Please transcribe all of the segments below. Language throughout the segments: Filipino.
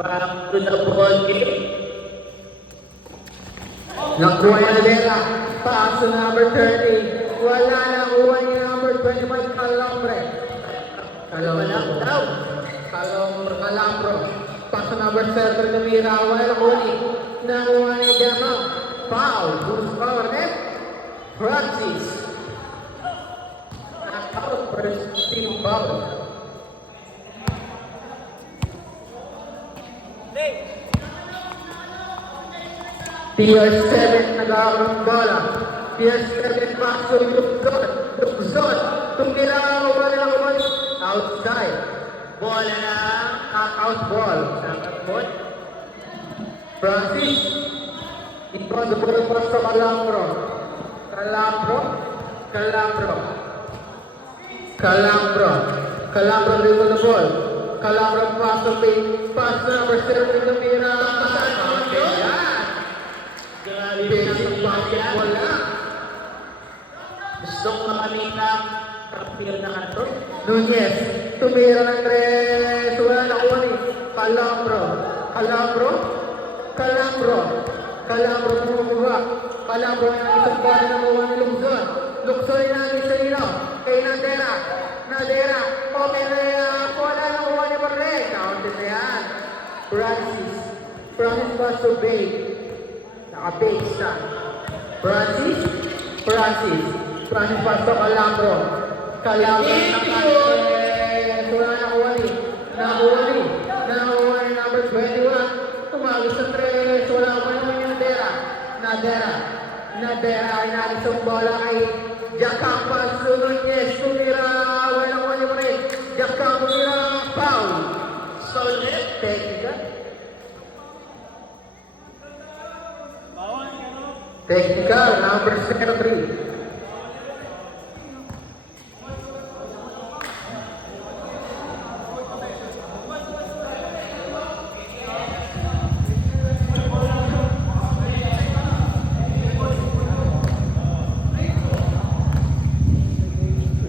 Back to the ball game. Nakuha niya na Dela. Pass to number 30. Wala na kuha niya number 25, Calambre. Calambro. Pass to number 7, Namira. Wala na kuha ni. Nakuha ni Dela. Foul. Who's foul? Francis. Knockout. First team foul. PS7 nag-aarong bola. PS7 pass to Luzon. Tumira wala outside. Bola na. Out ball. Ball. Francis. Ito the ball pass to Calambro. Calambro dribble the ball. Calambro pass to pass to number 7 Tumira. Basic basketball na. Gusto ko makamita kapil na kanto. Nunez, tumira ng tres. Wala na kuha ni Calambro bumubura. Calambro ang isang bala na kuha ni Luzon. Luzon na ang isa nila. Kay Nadera. Okay na yan. Wala na kuha ni Barre. Counted na yan. Francis pass to Bay. Naka-base na. Francis pass to Calambro wala na kuha ni. Nakuha ni number 21. Tumagos sa 3. Wala ko naman yung Nadera ay nalisang bola kay Jacampas. Nunez tumira. Wala ko naman rin. Jacampas tumira. Foul. Solid. Technical, number 03.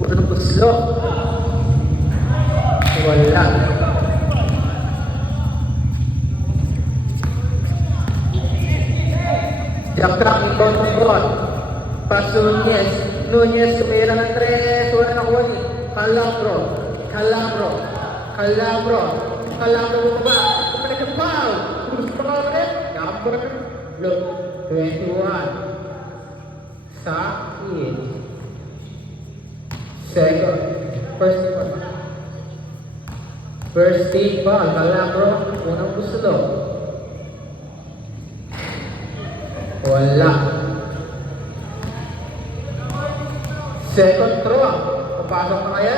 Unang gusto. Wala. Jackrock inbound ng ball. Pass to Nunez tumira ng 3. Wala na kuha ni Calambro bumaba. Kumalik ang foul. Number 21. Sakin. First team foul. Calambro unang gusto. Wala. Second throw. Papasok na kaya?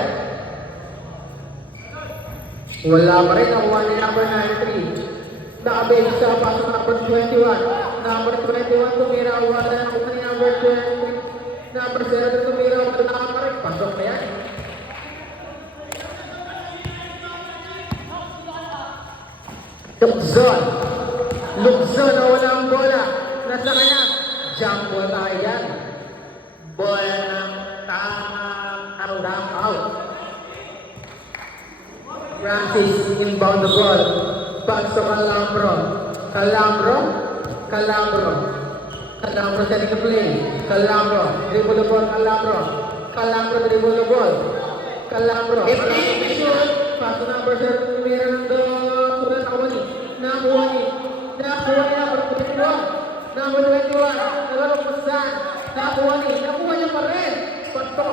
Wala pa rin. Nakuha ni number 93. Nakabase sa pasok number 21. Number 21 tumira. Wala na nakuha ni number 20. Number 7 tumira. Wala pa rin. Pasok na yan. Luzon na wala ang bola. Nasa kanya. Jump ball tayo yan. Bola ng tamang Out. Francis inbound the ball. Pass to Calambro setting the play. Calambro dribble the ball. Calambro pass to number 7. Tumira ng doon. Nakuha ni number 21. Nagalapasan. Nakuha niya pa rin. Pass to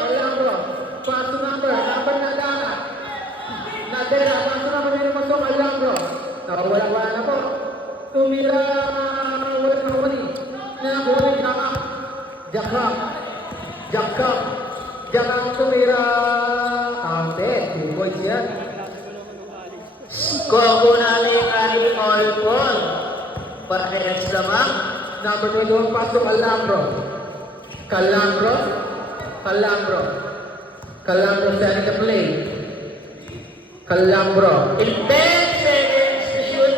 Calambro. Pass to number Nadera. Pass to number 21. Calambro. Wala na po. Tumira. Wala na kuha ni. Nakuha ni Jackrock tumira. Counted. 2 points yan. Kokunali kari Olpon. Parehas lamang. Number 21 pass to Calambro setting the play. Calambro In 10 seconds to shoot.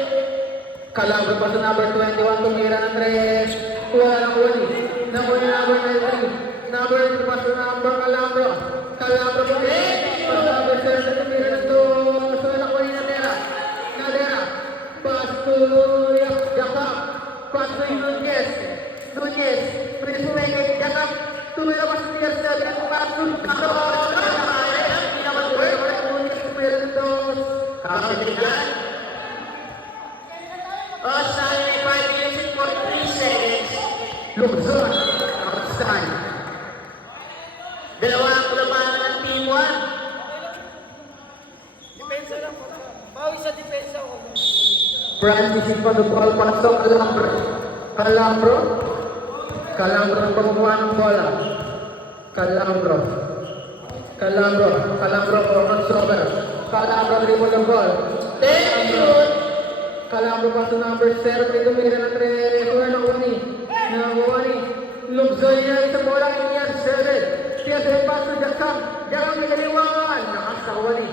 Calambro pass to number 21. Tumira ng 3. Wala na kuha ni. Nakuha ni number 93. Number 3 pass to number Calambro. Pass to number 7. Tumira ng 2. So nakuha ni Nadera. Pasukin Nunez. Nunez pumengit. Jangan tumira pas tier 7 masuk. Hindi naman Nunez tumira nito. Kapitigan. Australia 5 minutes and 43 seconds. Luzon. Outside. Dalawang labanan ng Team 1. Depensa lang po. Bawi sa depensa ko. Francis Ipadupal pasok Calambro. Calambro. Calambro ang pagkukuha ng bola. Calambro. Calambro. Calambro for crossover. Calambro dribble ng ball. Then shoot. Calambro paso number 0. Ito may ng record ng Uni. Wani. Lugsoy niya isang bola kay Tier 7. Tier 7 paso Jakam. Jakam may kaliwangan. Nakasawani.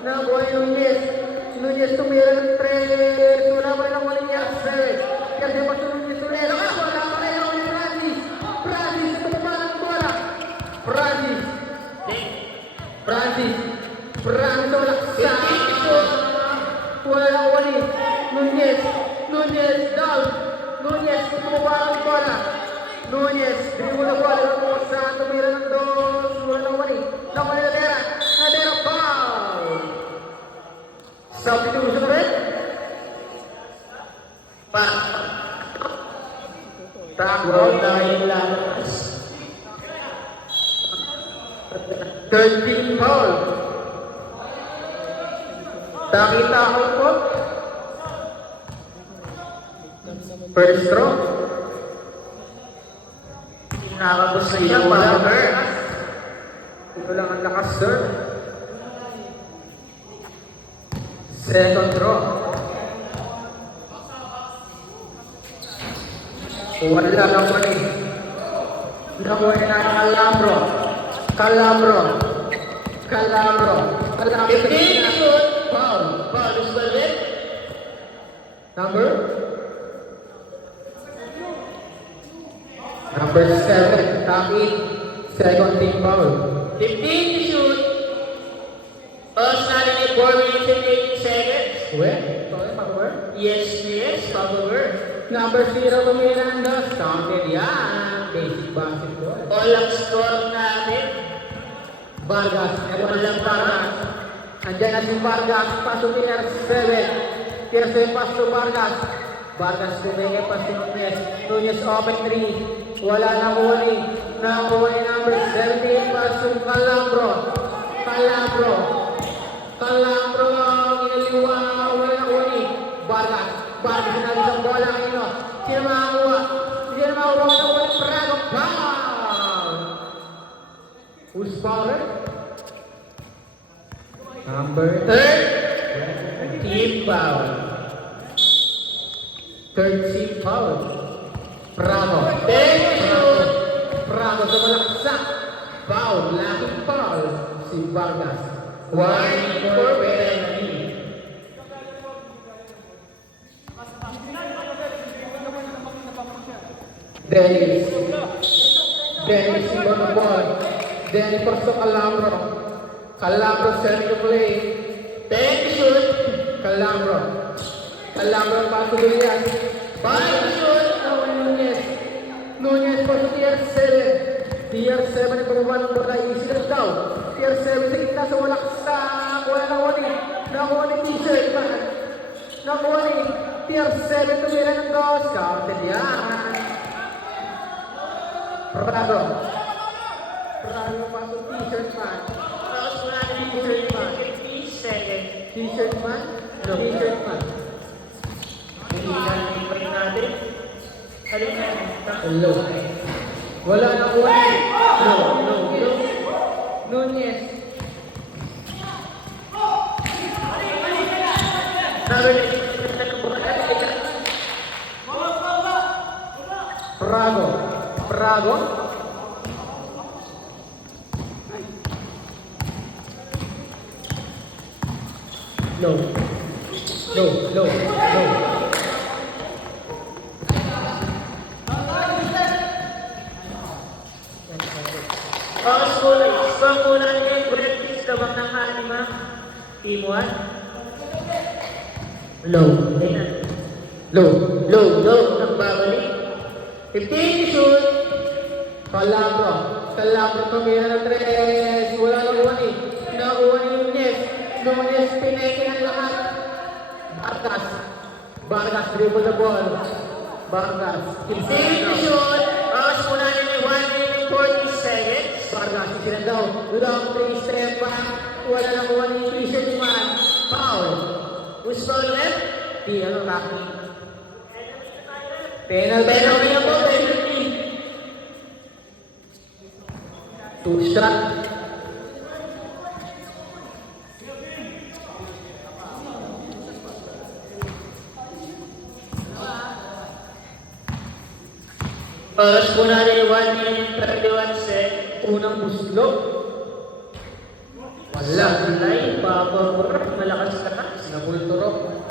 Nabuhay Nunez. Nunez tumira ng 3. Wala pa rin ang Wani Tier 7. Tier 7 paso Nunez ulit. Wala pa rin ang Wani Francis. Francis. Ito pa ng bola. Francis. Francis. Francis wala sa wala na Wani. Nunez. Nunez down. Nunez. Ito pa ng bola. Nunez. Dribble na bola. Sa tumira ng 2. Wala na Wani. Nawali na Dera. Nadera foul. Substitution rin. Takbo dahil lalabas. 13 foul. Takita ako po. First throw. Nakabos na siya, Palmer. Ito lang ang lakas, sir. Second throw. Wala na Wani. Nakuha na ang Calambro. Calambro. Calambro. Calambro. 15 shoot. Foul. Foul is valid. Number 7. Takit. Second team foul. 15 to shoot. Australia 4 minutes and 18 seconds. Where? Sorry, Power. Yes, Palmer. Number 0 to Miranda. Counted yan. Basic basketball. All ang score natin. Vargas. Walang Vargas. Andiyan na si Vargas. Paso Tier 7. Tier 7 pass to Vargas. Vargas tumingin pa si Nunez. Nunez open 3. Wala na Wani. Nakuha ni number 17 pass to Calambro. Calambro. Calambro. Inaliwa. Wala na Wani. Vargas. Vargas na isang bola kanino. Sino makakuha? Sino makakuha na Wani Prago. Foul! Who's fouler? Number Third, team foul. Third team foul. Prago. Then shoot. Prago sa malaksak. Foul. Laking foul. Si Vargas. Warning for penalty. Dennis. Dennis iba na ball. Dennis pasok Calambro. Calambro set to play. Then shoot. Calambro. Calambro paso Villas. Five to shoot. Nunez. Nunez paso Tier 7. Tier 7 ang pababa ng bola. Isilat daw. Tier 7 sa kita sa walak sa wala na Wani. Nakuha ni t-shirt man. Nakuha ni Tier 7 tumira ng dos. Counted yan. Prago. Prago paso t-shirt man. Australia 15 seconds. T-shirt man? No. T-shirt man. Hindi na lipat natin. Halika. Hello. Wala na Wani. No. Nunez. Prago. Prago. No. Score muna ni Brett Tabang ng anima. Team 1. Low. Low. Nagbabalik. 15 shoot. Calabro tumira ng 3. Wala na uwan eh. Nakuha ni Nunez. Nunez pineke ang lahat. Vargas dribble the ball. Vargas. 15 shoot. Oras muna nila 1 minute and 40 seconds. Vargas sila daw. Long 3 step back. Wala na uwan ni Christian Iman. Foul. Who's foul left? Di ano Rocky. Penalty. Penalty na po, penalty. 2 shot. Oras muna nila 1 minute and 31 seconds. Unang muslo. Wala. Sablay, bababor, malakas ka. Nabulturok.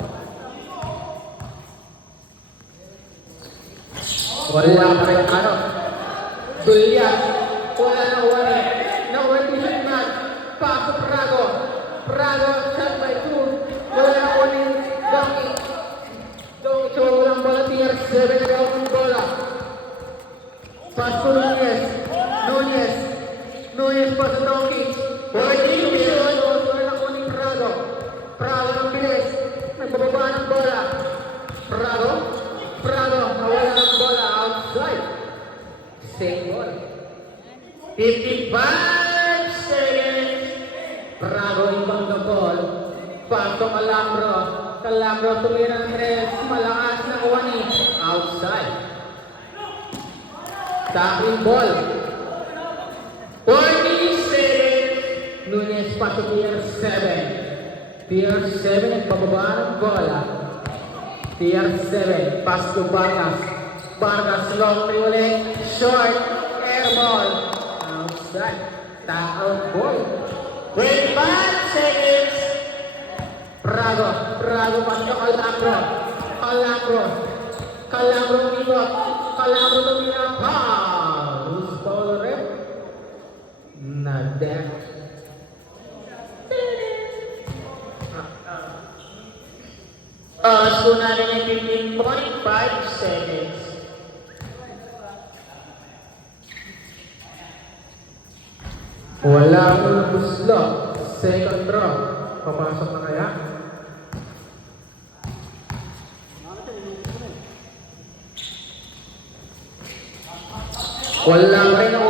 Wala pa rin ano. Dulya. Wala na uwan eh. Nakuha ni Shotman. Paso Prago. Prago shot by 2. Wala na uwan ni Donkey. Donkey so walang bola tier 7 na ang bola. Paso Nunez. Nunez paso Donkey. 14 shoot. Wala na uwan ni Prago. Prago ng bilis. Nagbababa ng bola. Prago. Nawala ng bola. Outside. Same ball. 55 seconds. Prago ibang the ball. Paso Calabro tumira ng 3. Malakas na uwani. Outside. Tackling ball. 40 seconds. Nunez paso tier 7. Tier 7 at pababa ng bola. Tier 7. Pass to Vargas. Long 3 ulit. Short. Air ball. Outside. Tackle ball. 25 seconds. Prago paso Calabro umikot. Calabro tumira. Foul. Who's foul rep? Nadek. Oras muna nila 15.5 seconds. Wala akong buslo. Second draw. Papasok na kaya? Wala pa rin ang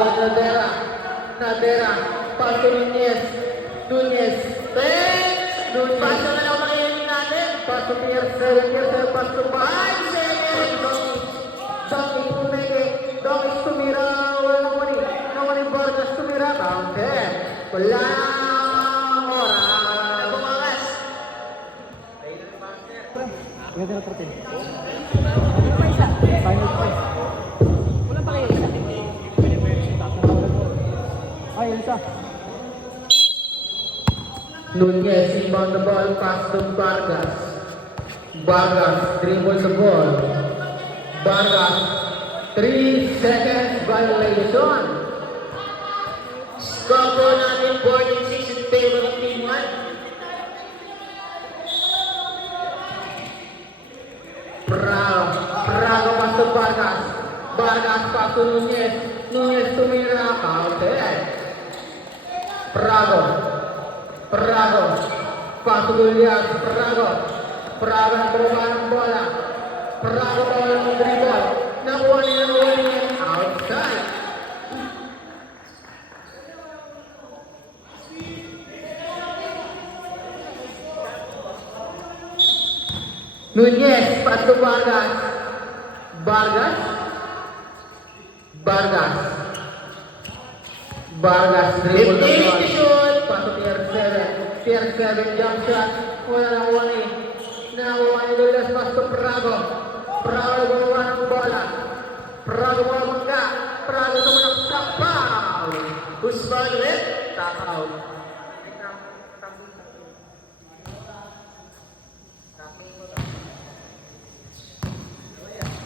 Nadera. Paso Nunez. Paso na lang makinig natin. Paso tier 7. Paso 5 seconds. Donkey tumeke. Donkey tumira. Wala nawani Vargas tumira. Counter. Wala oras. Nabumakas. Ganda na 14. Final point. Wala pa kayo isa. Ay, isa. Nunez inbound the ball, pass to Vargas. Dribble the ball. 3 seconds violation. Score po natin 46 in favor of Team 1. Prago pass to Vargas pass to Nunez tumira. Counter. Prago pass to Julian. Prago na bumaba ng bola. Prago bawal ng dribble. Nakuha niya outside. Nunez pass to Vargas dribble the 15 ball. to shoot. Pass to tier 7 jump shot. Wala na uwani. Nakuha ni Douglas pass to Prago bumaba ng bola. Prago bumaba. Prago tumanak sa foul. Who's foul left? Tap out.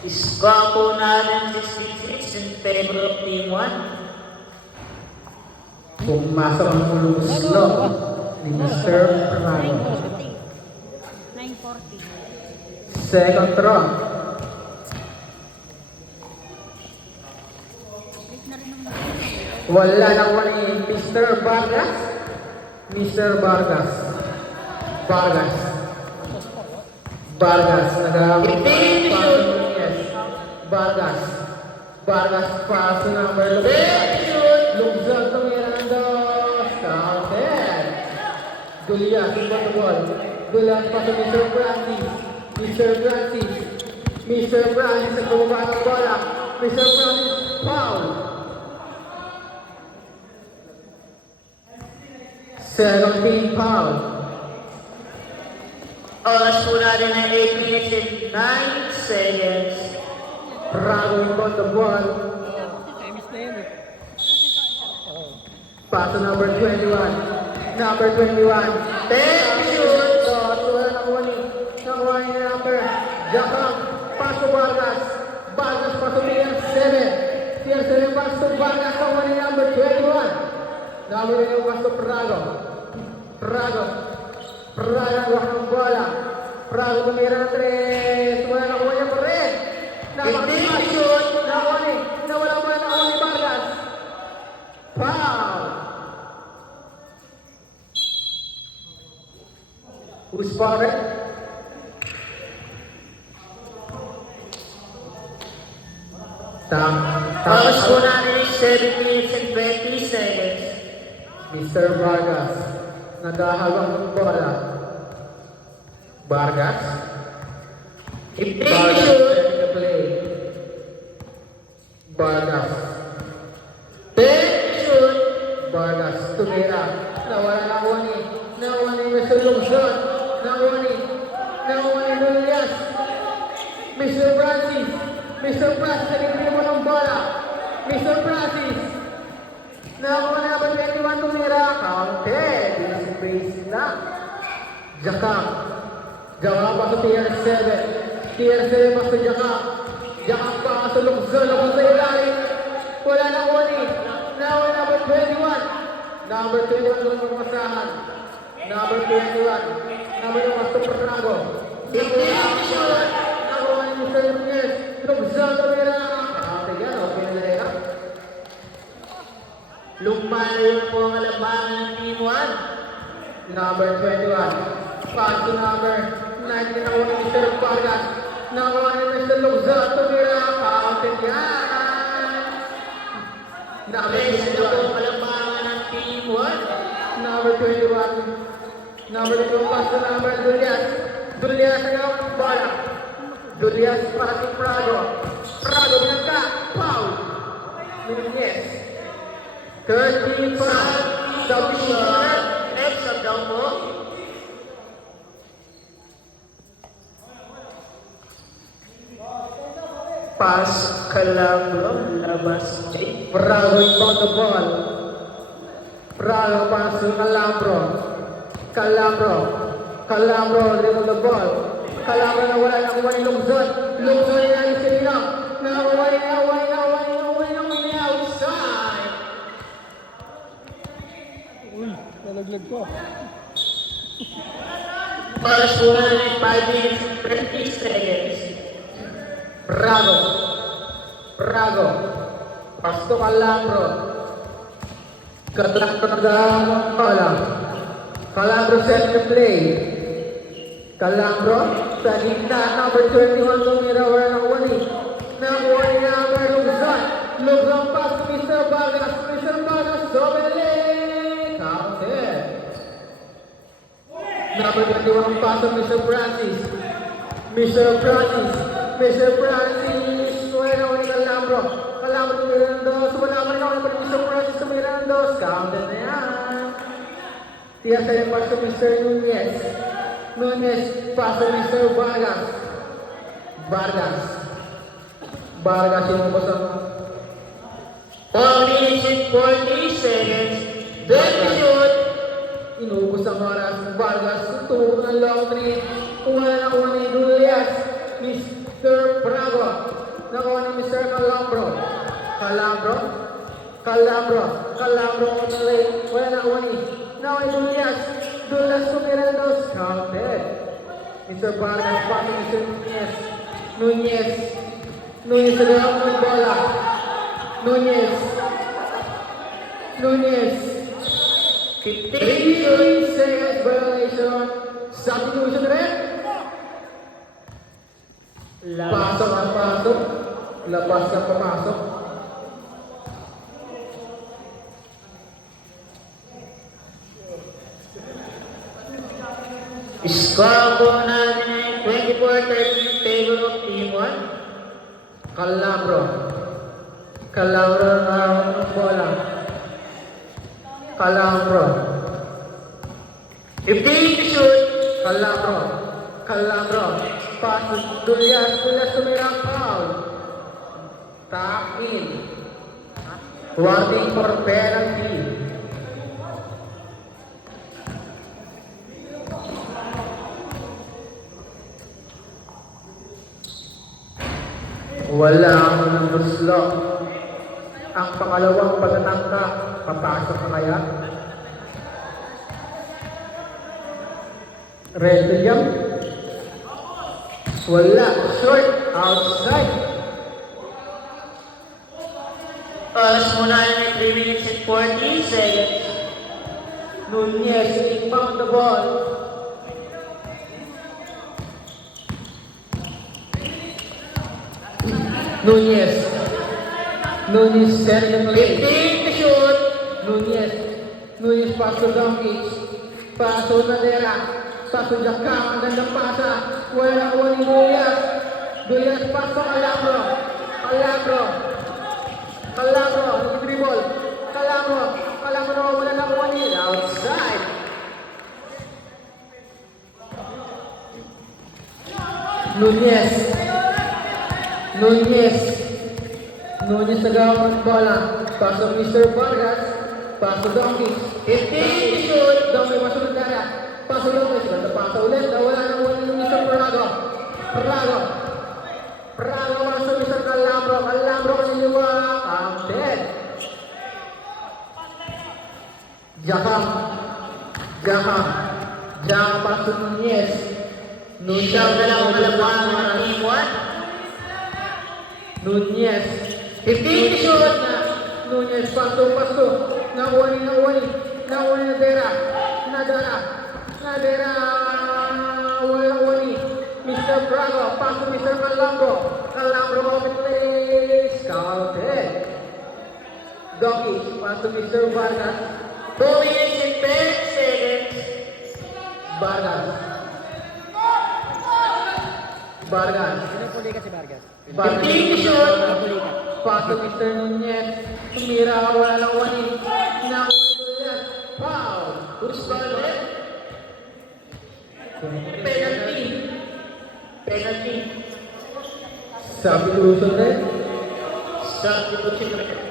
Score po natin 66 in favor of Team 1. Pumasok ang ulong slot ni Mr. Prago. 940. Second throw. Wala nakuha ni Mr. Vargas. Mr. Vargas. Vargas. Vargas. Yes. Vargas. Vargas pass to number 11. Lugzon tumira ng dos. Counted. Dulias, got the ball. Dulias pass to Mr. Francis. Mr. Francis. Mr. Francis ang bumaba ng bola. Mr. Francis, foul. Second team foul. Oras po natin ay 8 minutes and 9 seconds. Prago got the ball. Pass to number 21. Number 21. Tension! Nakuha ni number. Jacob. Pass to Vargas. Vargas pass to tier 7. Tier 7 pass to Vargas. Nakuha ni number 21. Number 21 pass to Prago. Prago. Prago nakuha ng bola. Prago tumira ng 3. Wala nakuha niya pa rin. Tension! Nakuha ni. Nawala mo na nakuha ni Vargas. Foul. Who's fouled? Oras po natin ay 7 minutes and 20 seconds. Mr. Vargas, nagahawak ng bola. Vargas. Vargas Tension! setting the play. Vargas. Tension! Vargas, tumira. Nawala na ni. Nawala ni Mr. Lungson. Nawala ni Nunez. Mr. Francis. Mr. Francis, nagiging mo ng bola. Mr. Francis. Nakuha na ba 21 tumira? Counted. Basic lang. Jacob. Jacob pa sa tier 7. Tier 7 pa sa Jacob. Jacob pa sa Lungson. Lungson sa ilalim. Wala na kuha ni. Nakuha na ba 21? Number 21 lang ang masahan. Number 21. Number 1 pa sa Prago. Nakuha ni Mr. Nunez. Lungson tumira. Okay yan. Okay na yan. Lumayo po ang alabangan ng Team 1. Number 21. Pass to number 19. Nakuha ni Mr. Vargas. Nakuha ni Mr. Lugzon. Tumira. Counted yan. Number Pwede na po 21. ang alabangan ng Team 1. Number 21. Number 2. Pass to number Julius. Julius ang hawak ng bola. Julius para si Prago. Prago binagka. Foul. Nunez. 30 foul. Submission. Next up daw po. Pass Calabro, labas Jake. Prago inbound the ball. Prago pass to Calabro. Calabro dribble the ball. Calabro na wala na kuha ni Lungzon. Lungzon na yung sila. Nakuha ni outside. Nalaglag ko. Oras po natin 5 minutes and 30 seconds. Prago. Pass to Calabro. Calabro nagahawak ng bola. Calabro set the play. Calabro sa gitna. Number 21 tumira. Wala nakuha ni. Nakuha ni number Lugzon. Lugzon pass to Mr. Vargas. Mr. Vargas dominate. Counted. Number 21 pass to Mr. Francis. Wala nakuha ni Calabro. Calabro tumira ng dos. Wala naman nakuha ni Mr. Francis tumira ng dos. Counted na yan. Tiya sa yung pass to Mr. Nunez. Nunez pass to Mr. Vargas. Vargas yung ubos ang 4 minutes and 40 seconds. Dirty shoot. inubos ang oras. Vargas tutok ng long three. Kuha na kuha ni Julius. Mr. Prago. Nakuha ni Mr. Calabro on the lane. Wala na kuha ni Julius. Julius tumira dos. Counted. Mr. Vargas, pass to Mr. Nunez. Nunez. Nunez sa gawang ng bola. Nunez. Nunez. 15 seconds violation. Substitution red. Pasok ang pasok. Labas ang pamasok. Score po natin ay 24-13 in favor of Team 1. Calabro. Calabro na ang bola. Calabro. 15 to shoot. Calabro. Calabro. Pass to Dullas. Dullas tumirang foul. Tap in. Warning for penalty. Wala ang number slot. Ang pangalawang pagtatangka, papasok na kaya? Red William? Wala. Short. Outside. Oras muna ay 3 minutes and 40 seconds. Nunez, inbound the ball. Nunez. Nunez, Sergio 15 to shoot. Nunez. Nunez, pass to Doncic. Pass to Nadera. Pass to Jakam. Ang gandang pasa. Wala ko ni Dullas. Dullas, pass to Calabro. Calabro. Calabro. Nag-dribble. Calabro. Calabro. Wala na ko ni. Outside. Nunez. Nunez. Nunez sa gawang ng bola. Pasok Mr. Vargas. Pasok Doncic. 15 to shoot. Doncic masuk na dara. Pasok Doncic. Basta pasok ulit. Nawala na ulit ni Mr. Prago. Prago. Prago masuk Mr. Calabro. Calabro kaniliwa. Counted. Jakam. Jakam. Jakam pasok Nunez. Nunez. Siyang dalawang kalabuan ng Team 1. Nunez. 15 to shoot. Nunez, pasto. Nakuha ni Nadera. Nadera. Wala ni. Mr. Brago, pasto Mr. Calabro. Calabro open place. Counted. Doncic, pasto Mr. Vargas. 2 minutes and 10 seconds. Vargas. Vargas. Pinapuli ka si Vargas. 15 to shoot. Pinapuli ka. Pasok Mr. Nunez. Tumira, wala lang wani. Nakuha Nunez. Foul. Who's ball? Penalty. Penalty. Substitution rin. Substitution.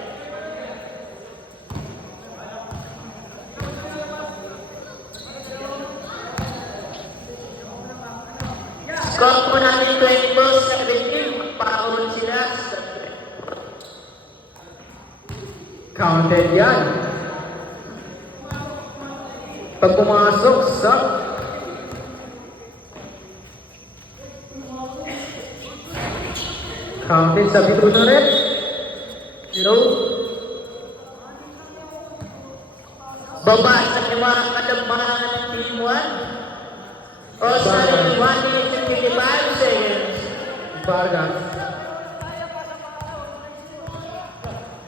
Score po natin 24-17. Magpakaroon sila. Counted yan. Pag pumasok sa counted sa bito na rin. 0. Baba sa mga kadambahan ng Team 1. O sa 1 minute and 55 seconds. Vargas.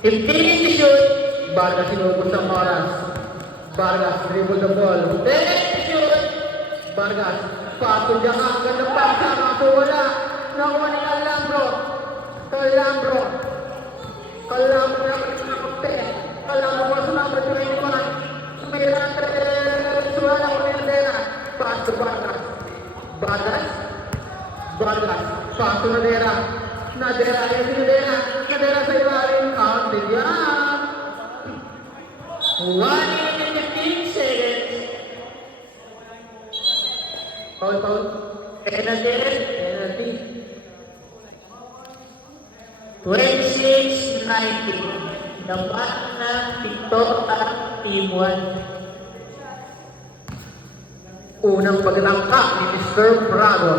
15 to shoot. Vargas inubos ang oras. Vargas dribble the ball. 10 to shoot. Vargas. Pato dyan ka. Ang ganda pa. Kaso wala. Nakuha ni Calabro. Calabro na kape. Calabro was number 21. Sumirang suwala ko ni Nadera. Pass to Vargas. Vargas. Pass to Nadera. Nadera sa ilalim. Counted yan. 1 minute and 15 seconds. Foul. Penalty. Penalty. 26-19. Dapat ng pito at Team 1. Unang paglangka ni Mr. Prado.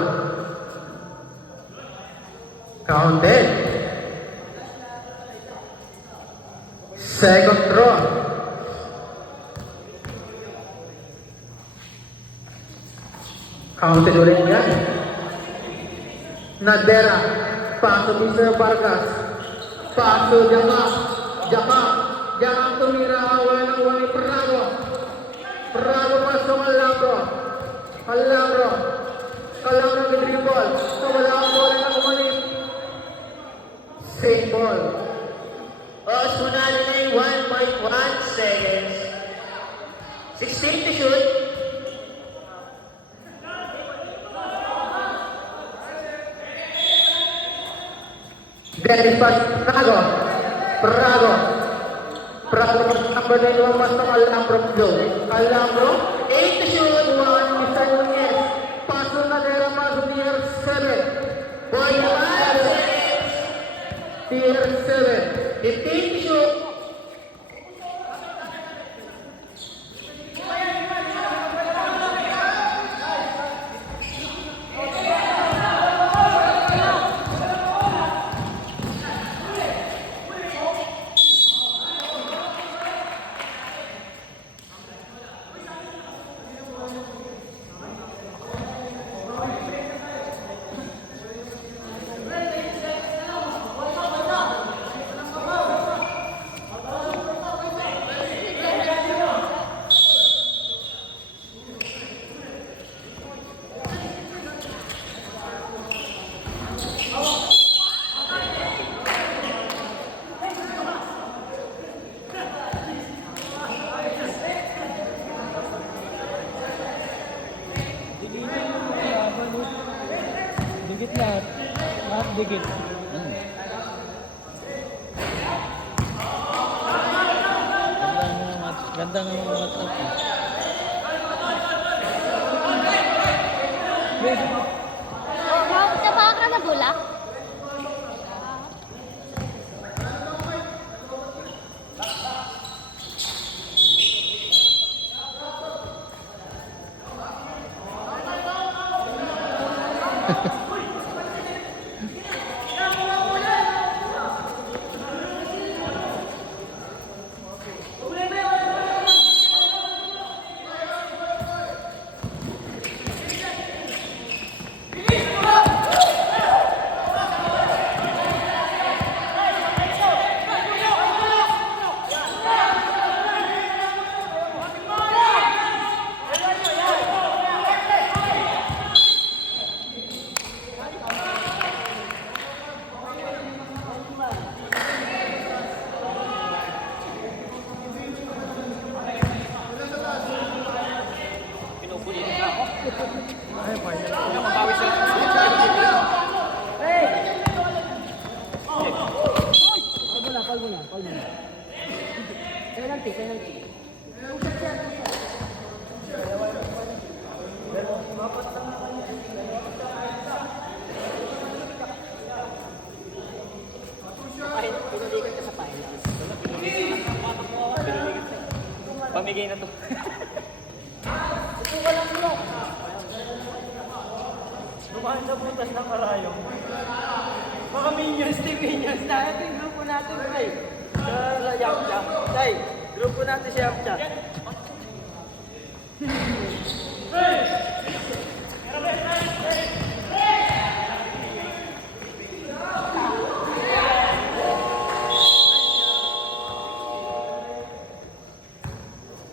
Counted. Second draw. Counted ulit yan. Nadera. Paso Mr. Vargas. Paso Jama. Jama tumira. Walang wani Prado. Prado pasok Alambro with dribble. So wala ang bola na kumalit. Same ball. Osmanali 1.1 seconds. 16 to shoot. Very fast. Prado number 9 masuk Alambro. Alambro 8 to shoot. one Mr. Nunez. Paso Nadera masuk tier 7. 45 seconds. Tier 7. 15 to shoot. Dikit lahat. Lahat dikit. Ganda ng mga match. Sa baka ka nagula? Pamigay na to. Dumaan sa butas ng karayong. Baka minions, minions na. Ito yung grupo natin, Tay. Sa Yamcha. Tay, grupo natin si Yamcha.